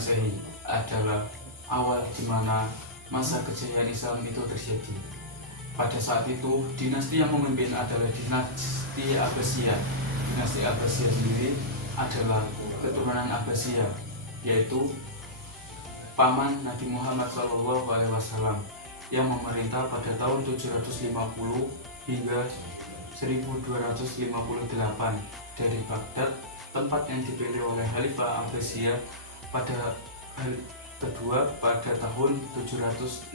Masehi adalah awal di mana masa kejayaan Islam itu terjadi. Pada saat itu, dinasti yang memimpin adalah dinasti Abbasiyah. Dinasti Abbasiyah sendiri adalah keturunan Abbasiyah, yaitu paman Nabi Muhammad SAW yang memerintah pada tahun 750 hingga 1258 dari Baghdad, tempat yang dipilih oleh Khalifah Abbasiyah pada kedua pada tahun 762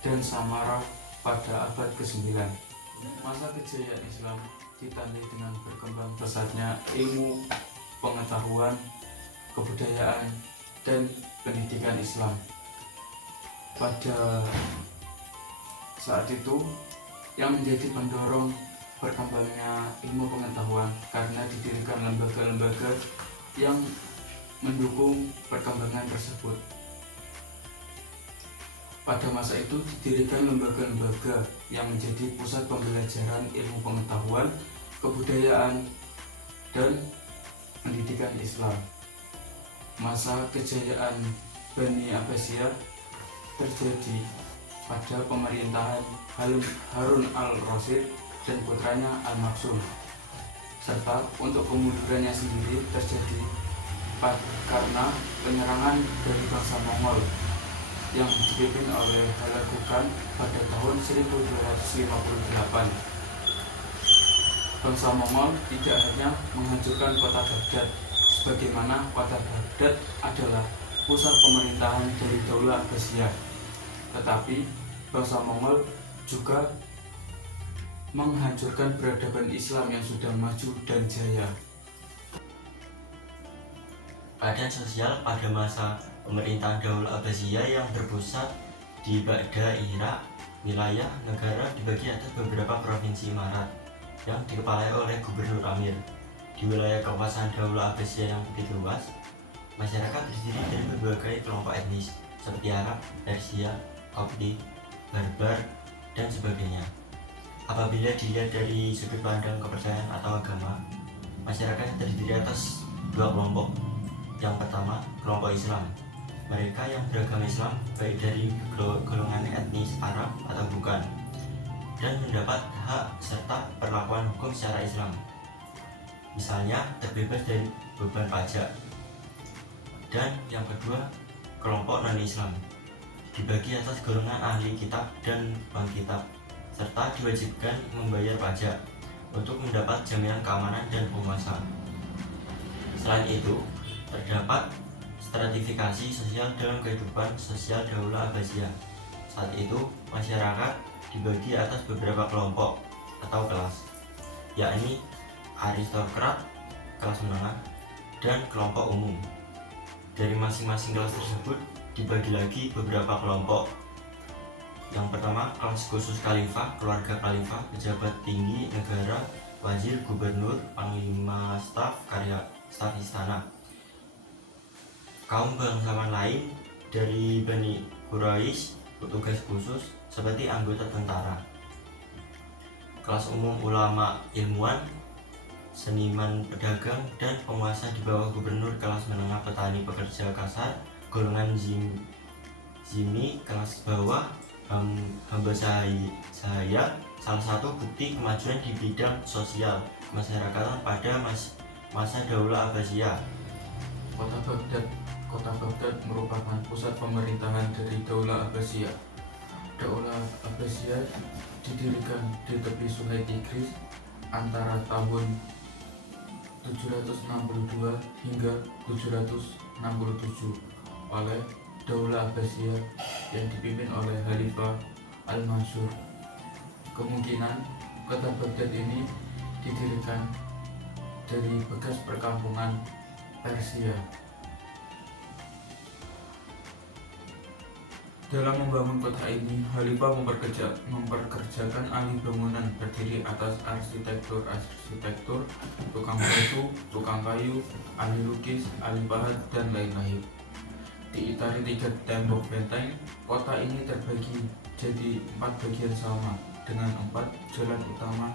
dan Samarra pada abad ke-9. Masa kejayaan Islam ditandai dengan berkembang pesatnya ilmu, pengetahuan, kebudayaan, dan pendidikan Islam. Pada saat itu, yang menjadi pendorong berkembangnya ilmu pengetahuan karena didirikan lembaga-lembaga yang mendukung perkembangan tersebut. Pada masa itu didirikan lembaga-lembaga yang menjadi pusat pembelajaran ilmu pengetahuan, kebudayaan, dan pendidikan Islam. Masa kejayaan Bani Abbasiyah terjadi pada pemerintahan Harun al-Rasyid dan putranya Al-Maksum, serta untuk kemundurannya sendiri terjadi karena penyerangan dari bangsa Mongol yang dipimpin oleh Hulagukan pada tahun 1258. Bangsa Mongol tidak hanya menghancurkan kota Baghdad, sebagaimana kota Baghdad adalah pusat pemerintahan dari Daulah Abbasiyah, tetapi bangsa Mongol juga menghancurkan peradaban Islam yang sudah maju dan jaya. Keadaan sosial pada masa pemerintahan Daulah Abbasiyah yang berpusat di Baghdad, Irak, wilayah negara dibagi atas beberapa provinsi imarat yang dikepalai oleh gubernur amir. Di wilayah kekuasaan Daulah Abbasiyah yang begitu luas, masyarakat terdiri dari berbagai kelompok etnis seperti Arab, Persia, Kopti, Barbar, dan sebagainya. Apabila dilihat dari sudut pandang kepercayaan atau agama, masyarakat terdiri atas dua kelompok. Yang pertama, kelompok Islam. Mereka yang beragama Islam baik dari golongan etnis Arab atau bukan, dan mendapat hak serta perlakuan hukum secara Islam. Misalnya, terbebas dari beban pajak. Dan yang kedua, kelompok non-Islam. Dibagi atas golongan ahli kitab dan pengkitab, serta diwajibkan membayar pajak untuk mendapat jaminan keamanan dan penguasaan. Selain itu, terdapat stratifikasi sosial dalam kehidupan sosial Daulah Abbasiyah. Saat itu, masyarakat dibagi atas beberapa kelompok atau kelas, yakni aristokrat, kelas menengah, dan kelompok umum. Dari masing-masing kelas tersebut dibagi lagi beberapa kelompok. Yang pertama, kelas khusus khalifah, keluarga khalifah, pejabat tinggi negara, wazir, gubernur, panglima staf istana. Kaum bangsawan lain dari Bani Quraisy, petugas khusus seperti anggota tentara. Kelas umum ulama, ilmuwan, seniman, pedagang, dan penguasa di bawah gubernur. Kelas menengah, petani, pekerja kasar, golongan zimmi. Kelas bawah, hamba sahaya. Salah satu bukti kemajuan di bidang sosial kemasyarakatan pada masa Daulah Abbasiyah. Kota Baghdad merupakan pusat pemerintahan dari Daulah Abbasiyah. Daulah Abbasiyah didirikan di tepi Sungai Tigris antara tahun 762 hingga 767 oleh Daulah Abbasiyah yang dipimpin oleh Khalifah Al-Mansur. Kemungkinan kota Baghdad ini didirikan dari bekas perkampungan Persia. Dalam membangun kota ini, Khalifah memperkerjakan ahli bangunan terdiri atas arsitektur, tukang batu, tukang kayu, ahli lukis, ahli pahat, dan lain-lain. Diitari 3 tembok benteng, kota ini terbagi jadi 4 bagian sama dengan 4 jalan utama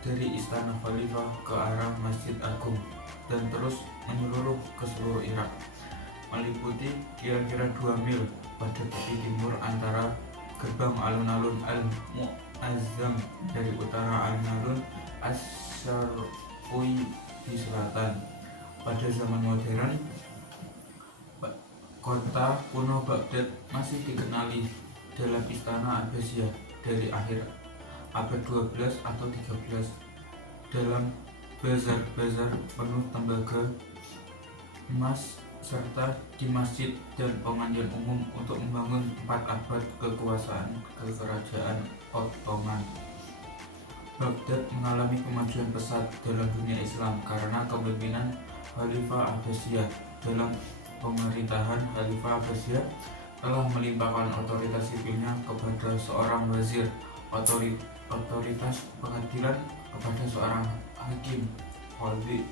dari istana Khalifah ke arah Masjid Agung dan terus menyeluruh ke seluruh Irak. meliputi kira-kira 2 mil pada tepi timur antara gerbang alun-alun Al-Mu'azzam dari utara alun-alun Asy-Syarqi di selatan. Pada zaman modern, kota kuno Baghdad masih dikenali dalam istana Abbasiyah dari akhir abad 12 atau 13 dalam bazar-bazar penuh tembaga emas serta di masjid dan pengajian umum untuk membangun 4 abad kekuasaan kerajaan Ottoman. Baghdad mengalami kemajuan pesat dalam dunia Islam karena kepemimpinan Khalifah Abbasiyah. Dalam pemerintahan Khalifah Abbasiyah telah melimpahkan otoritas sipilnya kepada seorang wazir, otoritas pengadilan kepada seorang hakim, qadhi,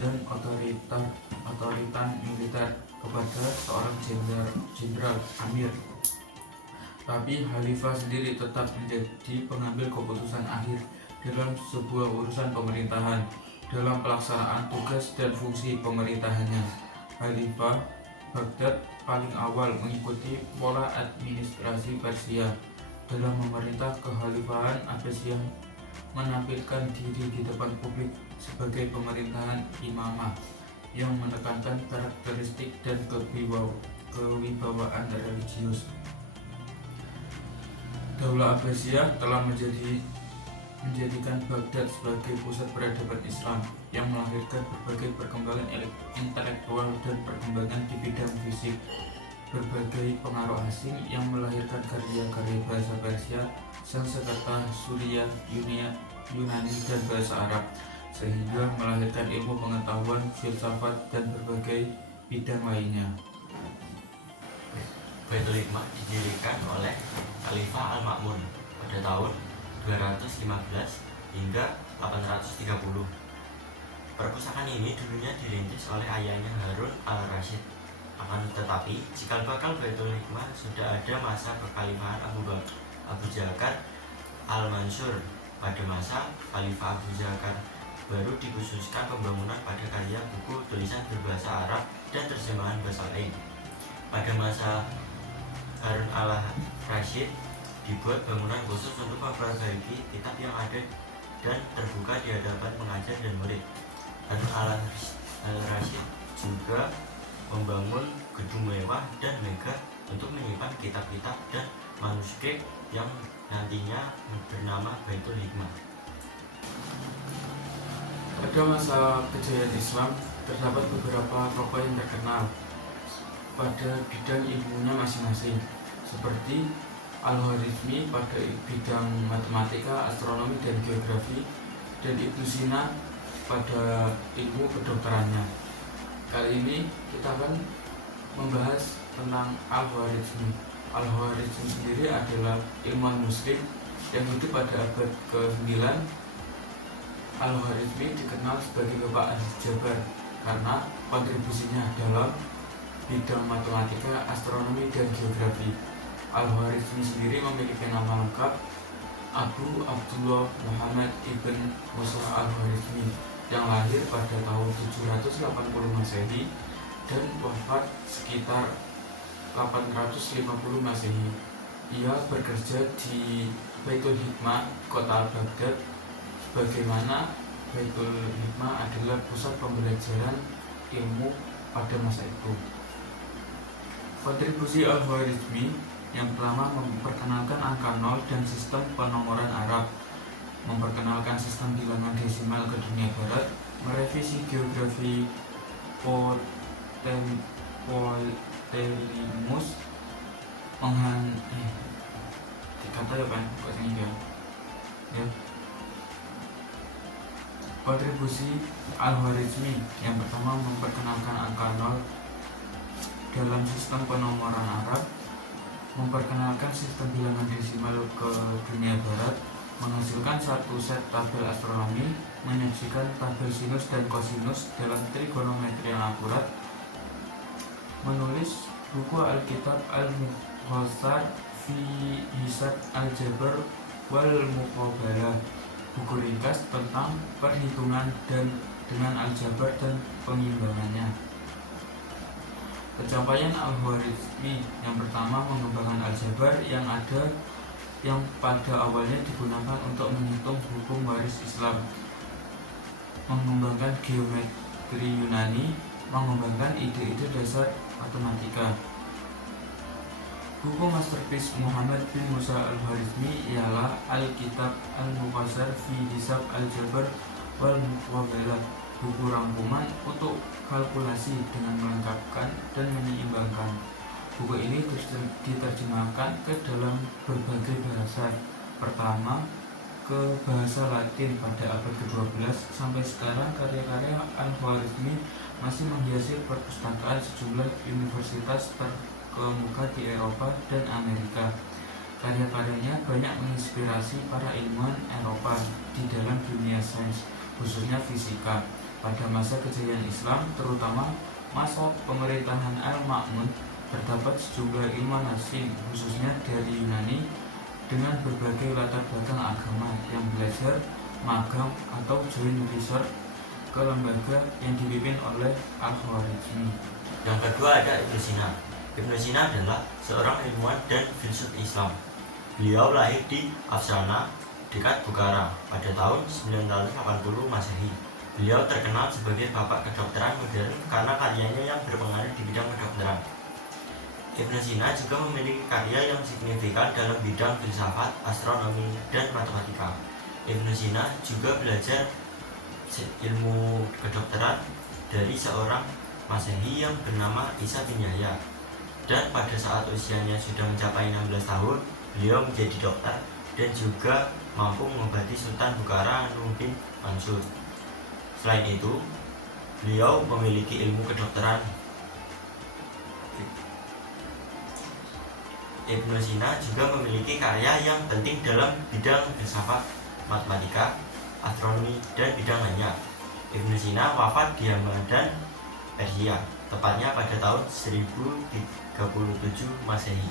dan otoritas militer kepada seorang jenderal amir. Tapi Khalifah sendiri tetap menjadi pengambil keputusan akhir dalam sebuah urusan pemerintahan. Dalam pelaksanaan tugas dan fungsi pemerintahannya, Khalifah Baghdad paling awal mengikuti pola administrasi Persia. Dalam memerintah, kekhalifahan Abbasiyah menampilkan diri di depan publik sebagai pemerintahan imamah yang menekankan karakteristik dan kewibawaan religius. Daulah Abbasiyah telah menjadikan Baghdad sebagai pusat peradaban Islam yang melahirkan berbagai perkembangan intelektual dan perkembangan di bidang fisik. Berbagai pengaruh asing yang melahirkan karya-karya bahasa Persia, Sanskerta, Suria, Yunani, dan bahasa Arab, sehingga melahirkan ilmu pengetahuan, filsafat, dan berbagai bidang lainnya. Baitul Hikmah didirikan oleh Khalifah Al-Ma'mun pada tahun 215 hingga 830. Perpustakaan ini dulunya dirintis oleh ayahnya Harun al-Rasyid. Akan tetapi, cikal bakal Baitul Hikmah sudah ada masa kekhalifahan Abu Ja'far al-Mansur. Pada masa Khalifah Abu Ja'far baru dikhususkan pembangunan pada karya buku tulisan berbahasa Arab dan terjemahan bahasa lain. Pada masa Harun al-Rasyid dibuat bangunan khusus untuk memperbaiki kitab yang ada dan terbuka di hadapan pengajar dan murid. Harun al-Rasyid juga membangun gedung mewah dan megah untuk menyimpan kitab-kitab dan manuskrip yang nantinya bernama Baitul Hikmah. Pada masa kejayaan Islam, terdapat beberapa tokoh yang terkenal pada bidang ilmunya masing-masing, seperti Al-Khwarizmi pada bidang matematika, astronomi, dan geografi, dan Ibnu Sina pada ilmu kedokterannya. Kali ini kita akan membahas tentang Al-Khwarizmi. Al-Khwarizmi sendiri adalah ilmuwan muslim yang hidup pada abad ke-9. Al-Khwarizmi dikenal sebagai Bapak Al-Jabar karena kontribusinya dalam bidang matematika, astronomi, dan geografi. Al-Khwarizmi sendiri memiliki nama lengkap Abu Abdullah Muhammad ibn Musa Al-Khwarizmi yang lahir pada tahun 780 Masehi dan wafat sekitar 850 Masehi. Ia bekerja di Baitul Hikmah, kota Baghdad, bagaimana Baitul Hikmah adalah pusat pembelajaran ilmu pada masa itu. Kontribusi Al-Khwarizmi yang pertama memperkenalkan angka 0 dan sistem penomoran Arab, memperkenalkan sistem bilangan desimal ke dunia barat, merevisi geografi Ptolemus, Kontribusi Al-Khwarizmi yang pertama memperkenalkan angka 0 dalam sistem penomoran Arab, memperkenalkan sistem bilangan desimal ke dunia barat, menghasilkan satu set tabel astronomi, menyajikan tabel sinus dan kosinus dalam trigonometri yang akurat, menulis buku Alkitab Al-Mukhtasar fi Hisab Al-Jabar wal Muqabalah, buku ringkas tentang perhitungan dan dengan aljabar dan pengimbangannya. Pencapaian Al-Khwarizmi yang pertama mengembangkan aljabar yang pada awalnya digunakan untuk menghitung hukum waris Islam, mengembangkan geometri Yunani, mengembangkan ide-ide dasar matematika. Buku masterpiece Muhammad bin Musa Al-Khwarizmi ialah Al-Kitab Al-Mukhtasar fi Hisab Al-Jabar wal Muqabalah, buku rangkuman untuk kalkulasi dengan melengkapkan dan menyeimbangkan. Buku ini diterjemahkan ke dalam berbagai bahasa. Pertama, ke bahasa Latin pada abad ke-12. Sampai sekarang karya-karya Al-Khwarizmi masih menghiasi perpustakaan sejumlah universitas terkemuka di Eropa dan Amerika. Karya-karyanya banyak menginspirasi para ilmuwan Eropa di dalam dunia sains, khususnya fisika. Pada masa kejayaan Islam, terutama masa pemerintahan Al-Ma'mun, terdapat sejumlah ilmuwan asing, khususnya dari Yunani, dengan berbagai latar belakang agama yang belajar, magang, atau join research ke lembaga yang dipimpin oleh Al-Khwarizmi. Yang kedua ada Ibnu Sina. Ibnu Sina adalah seorang ilmuwan dan filsuf Islam. Beliau lahir di Afsana, dekat Bukhara, pada tahun 980 Masehi. Beliau terkenal sebagai bapak kedokteran modern karena karyanya yang berpengaruh di bidang kedokteran. Ibnu Sina juga memiliki karya yang signifikan dalam bidang filsafat, astronomi, dan matematika. Ibnu Sina juga belajar ilmu kedokteran dari seorang Masehi yang bernama Isa bin Yahya. Dan pada saat usianya sudah mencapai 16 tahun, beliau menjadi dokter dan juga mampu mengobati Sultan Bukhara Nuh bin Mansur. Selain itu, beliau memiliki ilmu kedokteran. Ibnu Sina juga memiliki karya yang penting dalam bidang filsafat, matematika, astronomi, dan bidang lainnya. Ibnu Sina wafat di Hamadan, Persia, tepatnya pada tahun 1037 Masehi.